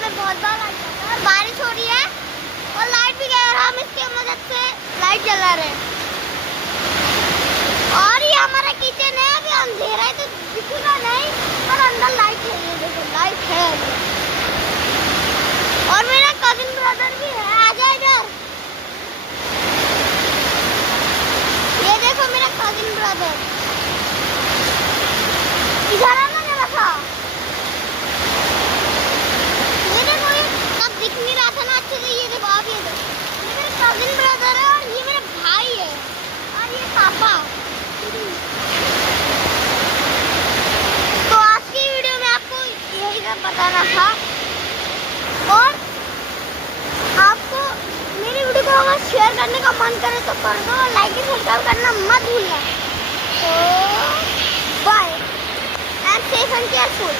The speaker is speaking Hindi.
में बहुत बार लाइट जाता है और बारिश हो रही है और लाइट भी गई और हम इसकी मदद से लाइट जला रहे हैं। और ये हमारा किचन है, अभी अंधेरा है तो दिखेगा नहीं पर अंदर लाइट है। ये देखो लाइट है और मेरा कजिन ब्रदर भी है, आ जाए इधर। ये देखो मेरा कजिन ब्रदर इधर आना जरा सा। ये देखो ये तब दिख नहीं रहा था ना अच्छे से। ये देखो आप ये देखो ये मेरा कजिन ब्रदर है और ये मेरा भाई है और ये पापा। तो आज की वीडियो में आपको यही सब बताना था और आपको मेरी वीडियो को अगर शेयर करने का मन करे तो कर दो, लाइक और सब्सक्राइब करना मत भूलना। तो bye and safe and careful.